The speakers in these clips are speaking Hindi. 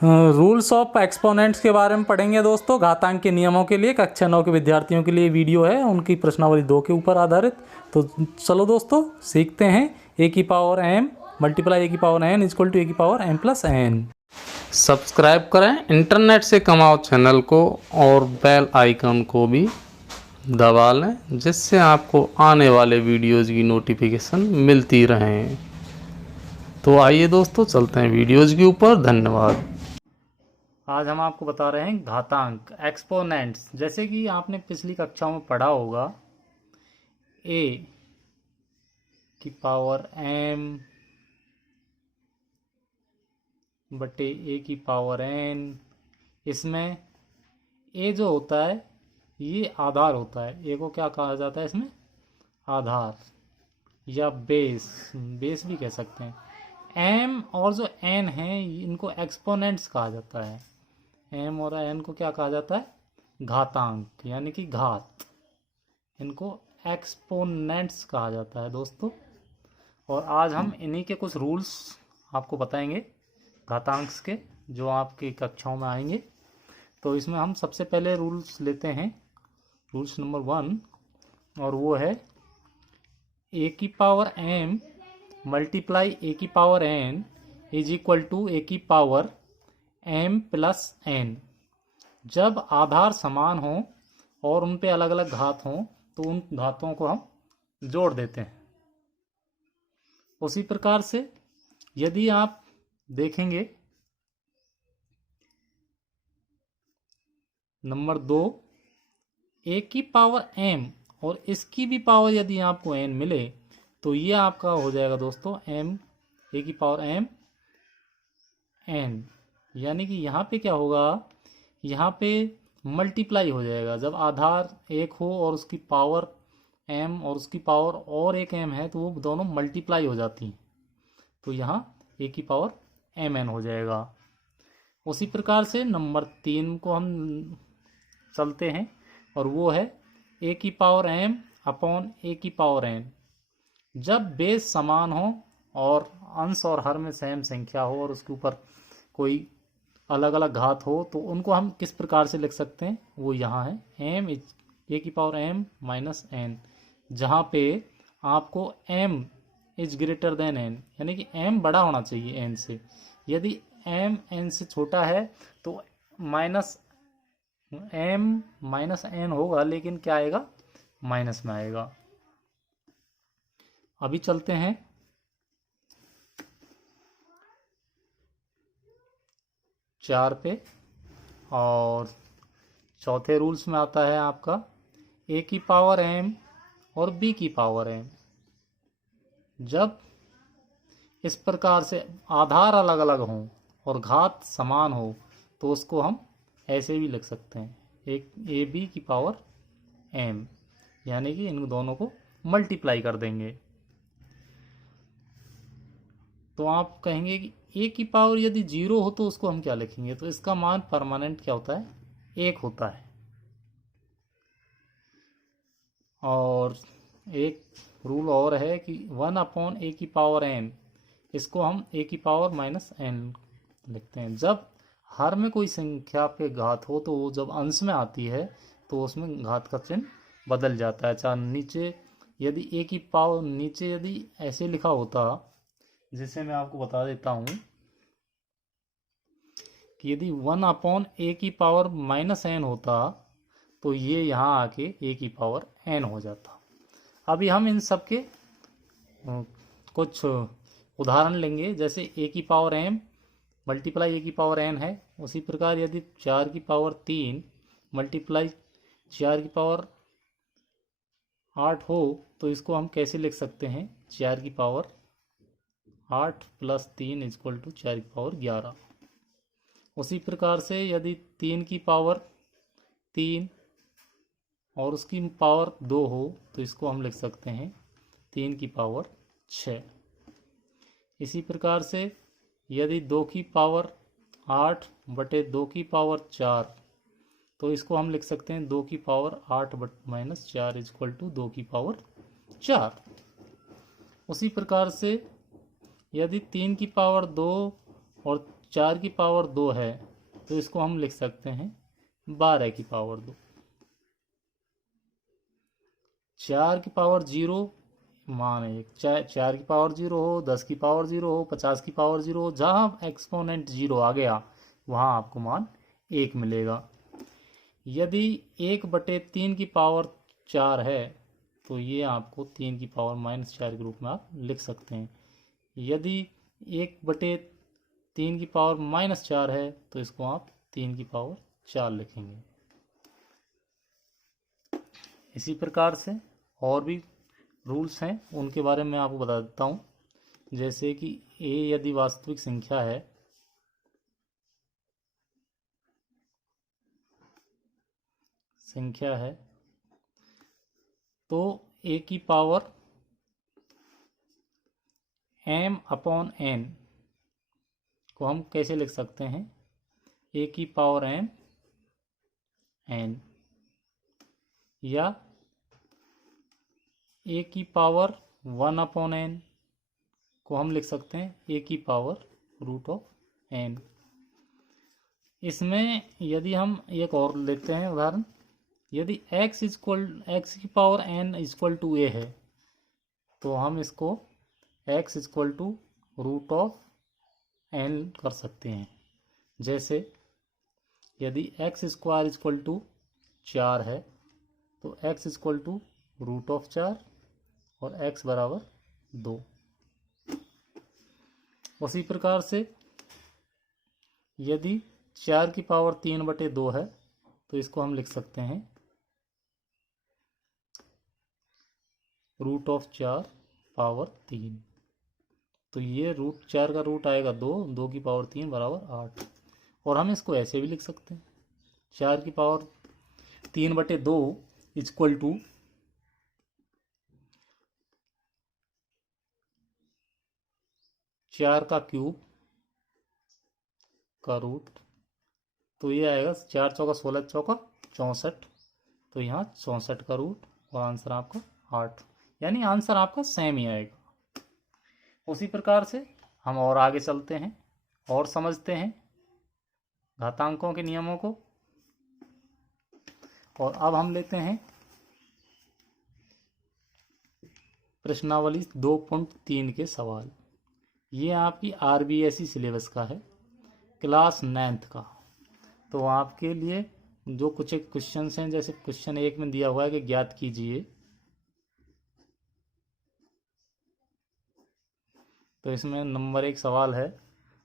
रूल्स ऑफ एक्सपोनेंट्स के बारे में पढ़ेंगे दोस्तों। घातांक के नियमों के लिए कक्षा 9 के विद्यार्थियों के लिए वीडियो है, उनकी प्रश्नावली 2 के ऊपर आधारित। तो चलो दोस्तों सीखते हैं। ए की पावर एम मल्टीप्लाई ए की power N equal to A की power M plus N. Subscribe करें इंटरनेट से कमाओ चैनल को और बेल आइकन को भी दबा लें, जिससे आपको आने वाले वीडियोज़ की नोटिफिकेशन मिलती रहें। तो आइए दोस्तों चलते हैं वीडियोज़ के ऊपर। धन्यवाद। आज हम आपको बता रहे हैं घातांक एक्सपोनेंट्स। जैसे कि आपने पिछली कक्षाओं में पढ़ा होगा, ए की पावर एम बटे ए की पावर एन। इसमें ए जो होता है ये आधार होता है। ए को क्या कहा जाता है इसमें? आधार या बेस, बेस भी कह सकते हैं। एम और जो एन है इनको एक्सपोनेंट्स कहा जाता है। एम और एन को क्या कहा जाता है? घातांक, यानी कि घात। इनको एक्सपोनेंट्स कहा जाता है दोस्तों। और आज हम इन्हीं के कुछ रूल्स आपको बताएंगे घातांक्स के, जो आपकी कक्षाओं में आएंगे। तो इसमें हम सबसे पहले रूल्स लेते हैं, रूल्स नंबर 1, और वो है ए की पावर एम मल्टीप्लाई ए की power N is equal to A की पावर एम प्लस एन। जब आधार समान हो और उन पे अलग अलग घात हों तो उन घातों को हम जोड़ देते हैं। उसी प्रकार से यदि आप देखेंगे नंबर 2, ए की पावर एम और इसकी भी पावर यदि आपको एन मिले तो ये आपका हो जाएगा दोस्तों एम ए की पावर एम एन। यानी कि यहाँ पे क्या होगा, यहाँ पे मल्टीप्लाई हो जाएगा। जब आधार एक हो और उसकी पावर एम और उसकी पावर और एक एम है तो वो दोनों मल्टीप्लाई हो जाती हैं, तो यहाँ ए की पावर एम एन हो जाएगा। उसी प्रकार से नंबर 3 को हम चलते हैं, और वो है ए की पावर एम अपॉन ए की पावर एन। जब बेस समान हो और अंश और हर में सेम संख्या हो और उसके ऊपर कोई अलग अलग घात हो तो उनको हम किस प्रकार से लिख सकते हैं, वो यहाँ है एम ए की पावर एम माइनस एन, जहाँ पे आपको M is greater than N, यानी कि एम बड़ा होना चाहिए एन से। यदि एम एन से छोटा है तो माइनस एम माइनस एन होगा, लेकिन क्या आएगा? माइनस में आएगा। अभी चलते हैं 4 पे, और चौथे रूल्स में आता है आपका ए की पावर एम और बी की पावर एम। जब इस प्रकार से आधार अलग अलग हों और घात समान हो तो उसको हम ऐसे भी लिख सकते हैं, एक ए बी की पावर एम, यानी कि इन दोनों को मल्टीप्लाई कर देंगे। तो आप कहेंगे कि ए की पावर यदि 0 हो तो उसको हम क्या लिखेंगे? तो इसका मान परमानेंट क्या होता है? 1 होता है। और एक रूल और है कि 1 अपॉन ए की पावर एन, इसको हम ए की पावर माइनस एन लिखते हैं। जब हर में कोई संख्या पे घात हो तो वो जब अंश में आती है तो उसमें घात का चिन्ह बदल जाता है। चाहे नीचे यदि ए की पावर नीचे यदि ऐसे लिखा होता, जिसे मैं आपको बता देता हूँ कि यदि 1 अपॉन ए की पावर माइनस एन होता तो ये यहाँ आके ए की पावर एन हो जाता। अभी हम इन सब के कुछ उदाहरण लेंगे। जैसे ए की पावर एम मल्टीप्लाई ए की पावर एन है, उसी प्रकार यदि 4 की पावर 3 मल्टीप्लाई 4 की पावर 8 हो तो इसको हम कैसे लिख सकते हैं? 4 की पावर 8 प्लस 3 इक्वल टू 4 की पावर 11। उसी प्रकार से यदि 3 की पावर 3 और उसकी पावर 2 हो तो इसको हम लिख सकते हैं 3 की पावर 6। इसी प्रकार से यदि 2 की पावर 8 बटे 2 की पावर 4 तो इसको हम लिख सकते हैं 2 की पावर 8 माइनस 4 इक्वल टू 2 की पावर 4। उसी प्रकार से यदि 3 की पावर 2 और 4 की पावर 2 है तो इसको हम लिख सकते हैं 12 की पावर 2। 4 की पावर 0 मान है, चाहे 4 की पावर 0 हो, 10 की पावर 0 हो, 50 की पावर 0 हो, जहाँ एक्सपोनेंट 0 आ गया वहाँ आपको मान 1 मिलेगा। यदि 1/3 की पावर 4 है तो ये आपको 3 की पावर -4 के रूप में आप लिख सकते हैं। यदि 1/3 की पावर -4 है तो इसको आप 3 की पावर 4 लिखेंगे। इसी प्रकार से और भी रूल्स हैं, उनके बारे में आपको बता देता हूँ। जैसे कि a यदि वास्तविक संख्या है तो a की पावर m/n को हम कैसे लिख सकते हैं? a की पावर n, या a की पावर 1/n को हम लिख सकते हैं a की पावर √n। इसमें यदि हम एक और लेते हैं उदाहरण, यदि x की power n equal to a है तो हम इसको x इक्वल टू √n कर सकते हैं। जैसे यदि x² इक्वल टू 4 है तो x इक्वल टू √4 और x बराबर 2। उसी प्रकार से यदि 4 की पावर 3/2 है तो इसको हम लिख सकते हैं √4 पावर 3। तो ये √4 का रूट आएगा 2, 2 की पावर 3 बराबर 8। और हम इसको ऐसे भी लिख सकते हैं 4 की पावर 3/2 इक्वल टू 4 का क्यूब का रूट, तो ये आएगा 4 चौका 16 चौका 64, तो यहाँ 64 का रूट और आंसर आपका 8, यानी आंसर आपका सेम ही आएगा। उसी प्रकार से हम और आगे चलते हैं और समझते हैं घातांकों के नियमों को। और अब हम लेते हैं प्रश्नावली 2.3 के सवाल। ये आपकी RBSE सिलेबस का है, क्लास 9th का। तो आपके लिए जो कुछ एक क्वेश्चन हैं, जैसे क्वेश्चन 1 में दिया हुआ है कि ज्ञात कीजिए, तो इसमें नंबर 1 सवाल है,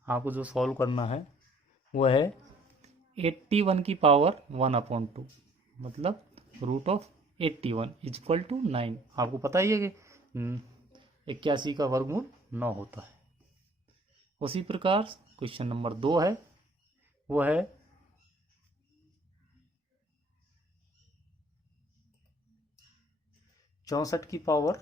आपको जो सॉल्व करना है वो है 81 की पावर 1/2, मतलब √81 इक्वल टू 9। आपको पता ही है कि 81 का वर्गमूल 9 होता है। उसी प्रकार क्वेश्चन नंबर 2 है, वो है 64 की पावर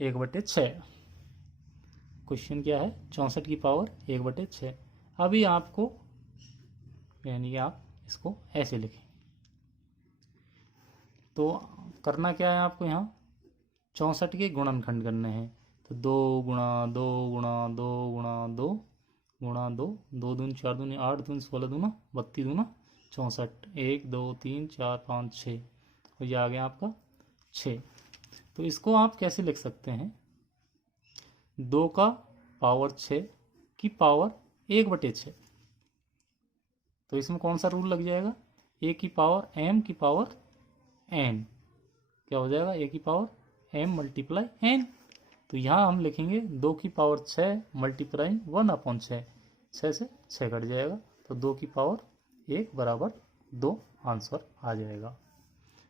1/6। क्वेश्चन क्या है? 64 की पावर 1/6। अभी आपको यानी कि आप इसको ऐसे लिखें, तो करना क्या है आपको, यहाँ 64 के गुणनखंड करने हैं। तो 2 गुणा 2 गुणा 2 गुणा 2 गुणा 2, 2 दूनी 4 दूनी 8 दूनी 16 दूना 32 दूना 64, 1 2 3 4 5 6, और ये आ गया आपका 6। तो इसको आप कैसे लिख सकते हैं? 2 का पावर 6 की पावर 1/6। तो इसमें कौन सा रूल लग जाएगा? a की पावर m की पावर n, क्या हो जाएगा? a की पावर m मल्टीप्लाई n। तो यहाँ हम लिखेंगे 2 की पावर 6 मल्टीप्लाई 1/6, 6 से 6 कट जाएगा, तो 2 की पावर 1 बराबर 2 आंसर आ जाएगा।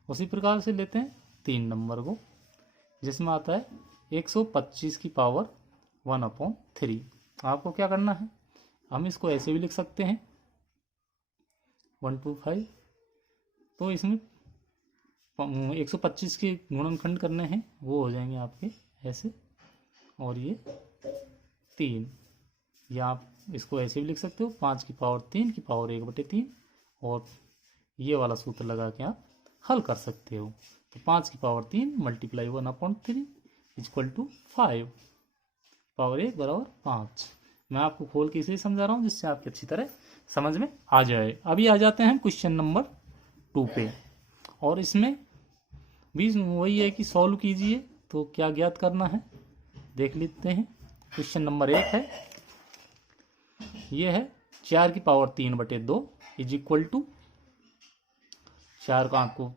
उसी प्रकार से लेते हैं 3 नंबर को, जिसमें आता है 125 की पावर 1/3। आपको क्या करना है? हम इसको ऐसे भी लिख सकते हैं 125। तो इसमें 125 के गुणनखंड करने हैं, वो हो जाएंगे आपके ऐसे, और ये 3, या आप इसको ऐसे भी लिख सकते हो 5 की पावर 3 की पावर 1/3, और ये वाला सूत्र लगा के आप हल कर सकते हो। तो 5 की power 3 multiply 1/3 equal to 5 power 1 बराबर 5। मैं आपको खोल के इसे समझा रहा हूँ जिससे आपकी अच्छी तरह समझ में आ जाए। अभी आ जाते हैं क्वेश्चन नंबर 2 पे, और इसमें भी वही है कि सॉल्व कीजिए। तो क्या ज्ञात करना है देख लेते हैं। क्वेश्चन नंबर 1 है, ये है 4 की पावर 3/2 इज इक्वल टू 4 का आपको,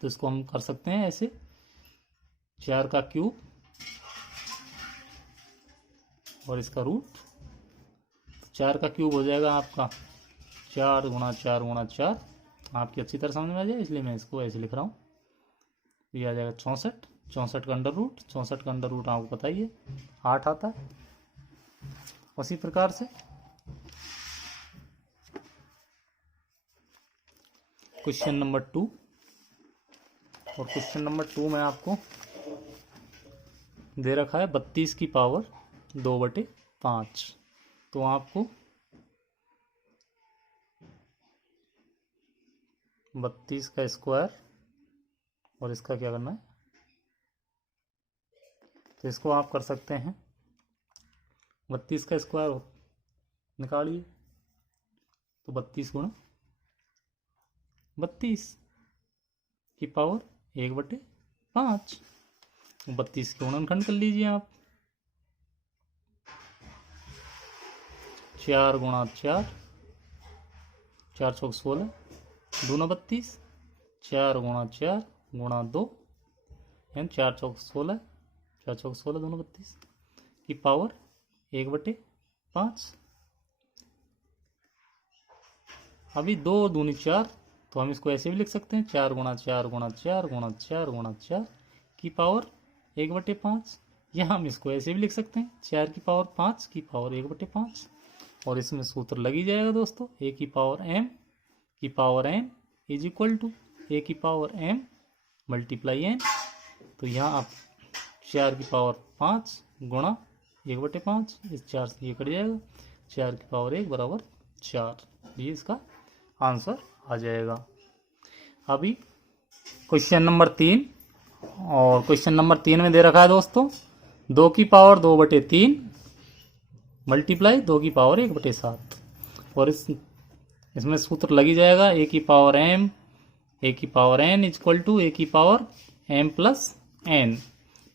तो इसको हम कर सकते हैं ऐसे 4 का क्यूब और इसका रूट। 4 का क्यूब हो जाएगा आपका 4 गुणा 4 गुणा 4, आपकी अच्छी तरह समझ में आ जाए इसलिए मैं इसको ऐसे लिख रहा हूँ। ये आ जाएगा 64, 64 का अंडर रूट, 64 का अंडर रूट आपको पता ही है 8 आता है। उसी प्रकार से क्वेश्चन नंबर 2, और क्वेश्चन नंबर 2 में आपको दे रखा है 32 की पावर 2/5। तो आपको 32 का स्क्वायर और इसका क्या करना है, तो इसको आप कर सकते हैं 32 का स्क्वायर निकालिए, तो 32 गुणा 32 की पावर 1/5। 32 के गुणनखंड कर लीजिए आप, 4 गुणा 4, 4 चौक 16, 2 9 32, 4 गुणा 4 गुणा 2 एंड 4 चौक 16, 4 चौक 16 2 32 की पावर 1/5। अभी 2 दूनी 4, तो हम इसको ऐसे भी लिख सकते हैं 4 गुणा 4 गुणा 4 गुणा 4 गुणा 4 की पावर 1/5, या हम इसको ऐसे भी लिख सकते हैं 4 की पावर 5 की पावर 1/5। और इसमें सूत्र लग ही जाएगा दोस्तों, a की पावर m की power n is equal to a की पावर m मल्टीप्लाई n। तो यहाँ आप 4 की पावर 5 गुणा 1/5, इस 4 से ये कट जाएगा, 4 की पावर 1 बराबर 4, ये इसका आंसर आ जाएगा। अभी क्वेश्चन नंबर 3, और क्वेश्चन नंबर 3 में दे रखा है दोस्तों 2 की पावर 2/3 मल्टीप्लाई 2 की पावर 1/7, और इसमें सूत्र लगी जाएगा a की पावर m a की power n equal to a की पावर m प्लस n।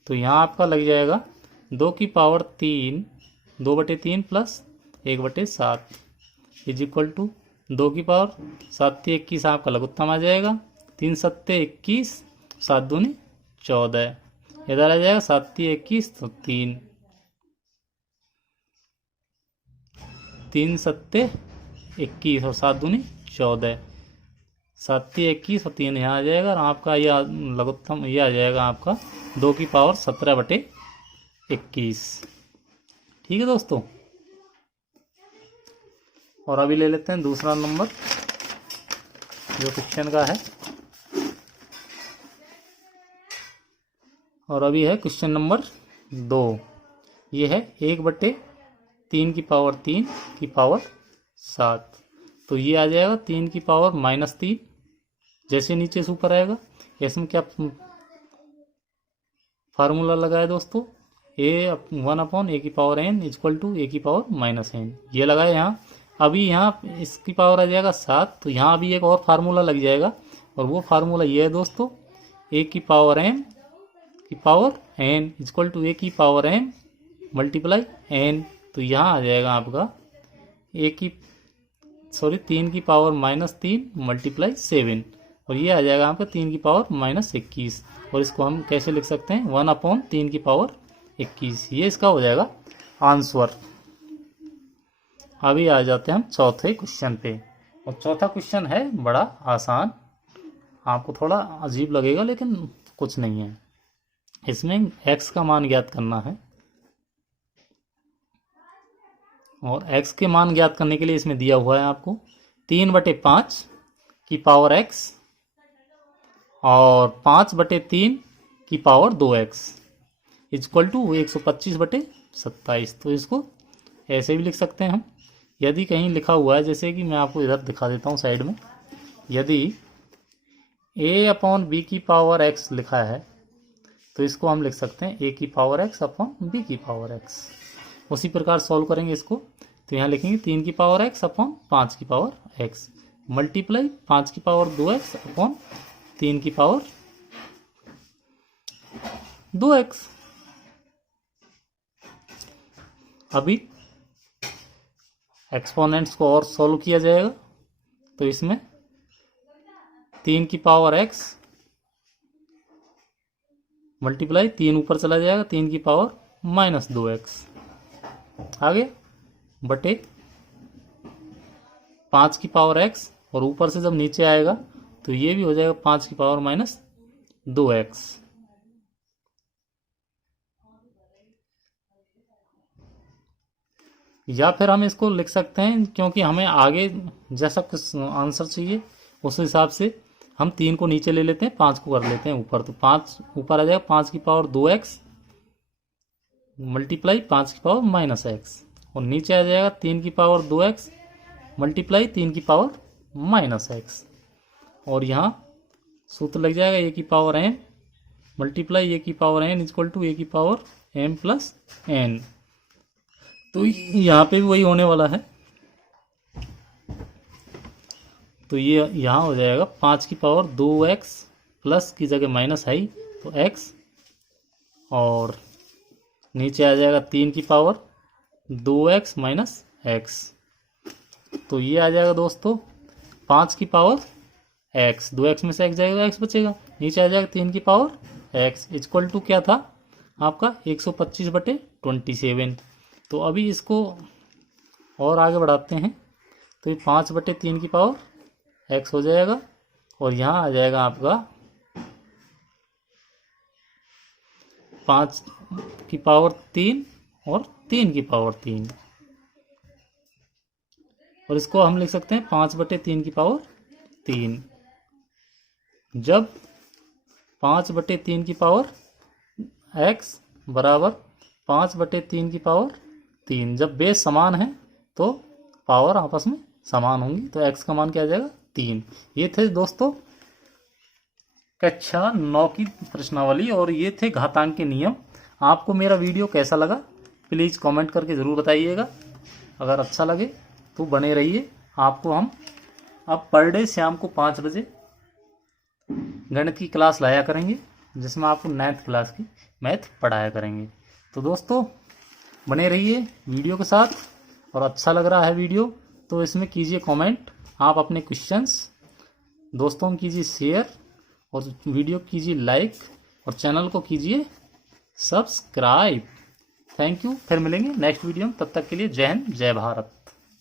तो यहाँ आपका लग जाएगा 2 की power 3 2/3 plus 1/7 is equal to 2 की पावर 7 21 आपका लघुत्तम आ जाएगा, 3 7 21, 7 दूनी 14, इधर आ जाएगा 7 21, तो 3 3 7 21 और 7 दूनी 14, 7 21 और 3 यहाँ आ जाएगा, और आपका यह लघुत्तम यह आ जाएगा आपका 2 की पावर 17/21। ठीक है दोस्तों। और अभी ले लेते हैं दूसरा नंबर जो क्वेश्चन का है, और अभी है क्वेश्चन नंबर 2। ये है 1/3 की पावर 3 की पावर 7। तो ये आ जाएगा 3 की पावर -3, जैसे नीचे से ऊपर आएगा। इसमें क्या फार्मूला लगा है दोस्तों, a/1 की power n equal to a की पावर -n, ये लगा है यहाँ। अभी यहाँ इसकी पावर आ जाएगा 7, तो यहाँ भी एक और फार्मूला लग जाएगा, और वो फार्मूला ये है दोस्तों a की पावर m की power n equal to a की पावर m मल्टीप्लाई n। तो यहाँ आ जाएगा आपका 3 की पावर -3 मल्टीप्लाई 7, और ये आ जाएगा आपका 3 की पावर -21, और इसको हम कैसे लिख सकते हैं 1/3 की पावर 21, ये इसका हो जाएगा आंसर। अभी आ जाते हैं हम चौथे क्वेश्चन पे, और चौथा क्वेश्चन है बड़ा आसान, आपको थोड़ा अजीब लगेगा लेकिन कुछ नहीं है। इसमें x का मान ज्ञात करना है, और x के मान ज्ञात करने के लिए इसमें दिया हुआ है आपको 3/5 की पावर x और 5/3 की पावर 2x इक्वल टू 125/27। तो इसको ऐसे भी लिख सकते हैं हम, यदि कहीं लिखा हुआ है, जैसे कि मैं आपको इधर दिखा देता हूँ साइड में, यदि ए अपॉन बी की पावर एक्स लिखा है, तो इसको हम लिख सकते हैं ए की पावर एक्स अपॉन बी की पावर एक्स। उसी प्रकार सॉल्व करेंगे इसको, तो यहाँ लिखेंगे 3 की पावर एक्स अपॉन 5 की पावर एक्स मल्टीप्लाई 5 की पावर 2x अपॉन 3 की पावर 2x। अभी एक्सपोनेंट्स को और सॉल्व किया जाएगा, तो इसमें 3 की पावर x मल्टीप्लाई 3 ऊपर चला जाएगा 3 की पावर माइनस 2x आगे बटे 5 की पावर x, और ऊपर से जब नीचे आएगा तो ये भी हो जाएगा 5 की पावर माइनस 2x। या फिर हम इसको लिख सकते हैं, क्योंकि हमें आगे जैसा कुछ आंसर चाहिए उस हिसाब से हम 3 को नीचे ले लेते हैं, 5 को कर लेते हैं ऊपर, तो 5 ऊपर आ जाएगा 5 की पावर 2x मल्टीप्लाई 5 की पावर माइनस x, और नीचे आ जाएगा 3 की पावर 2x मल्टीप्लाई 3 की पावर माइनस x, और यहाँ सूत्र लग जाएगा a की पावर m मल्टीप्लाई a की power n equal to a की पावर m प्लस n। तो यहाँ पे भी वही होने वाला है, तो ये यहाँ हो जाएगा 5 की पावर 2x प्लस की जगह माइनस आई तो x, और नीचे आ जाएगा 3 की पावर 2x माइनस x, तो ये आ जाएगा दोस्तों 5 की पावर x, 2x में से x जाएगा x बचेगा, नीचे आ जाएगा 3 की पावर x इक्वल टू क्या था आपका 125/27। तो अभी इसको और आगे बढ़ाते हैं, तो ये 5/3 की पावर x हो जाएगा, और यहाँ आ जाएगा आपका 5 की पावर 3 और 3 की पावर 3, और इसको हम लिख सकते हैं 5/3 की पावर 3। जब 5/3 की पावर x बराबर 5/3 की पावर 3, जब बेस समान है तो पावर आपस में समान होंगी, तो x का मान क्या आ जाएगा 3। ये थे दोस्तों कक्षा 9 की प्रश्नावली, और ये थे घातांक के नियम। आपको मेरा वीडियो कैसा लगा प्लीज़ कमेंट करके ज़रूर बताइएगा। अगर अच्छा लगे तो बने रहिए। आपको हम अब पर डे शाम को 5 बजे गणित की क्लास लाया करेंगे, जिसमें आपको 9th क्लास की मैथ पढ़ाया करेंगे। तो दोस्तों बने रहिए वीडियो के साथ, और अच्छा लग रहा है वीडियो तो इसमें कीजिए कमेंट, आप अपने क्वेश्चंस दोस्तों में कीजिए शेयर, और वीडियो कीजिए लाइक, और चैनल को कीजिए सब्सक्राइब। थैंक यू, फिर मिलेंगे नेक्स्ट वीडियो में, तब तक के लिए जय हिंद जय भारत।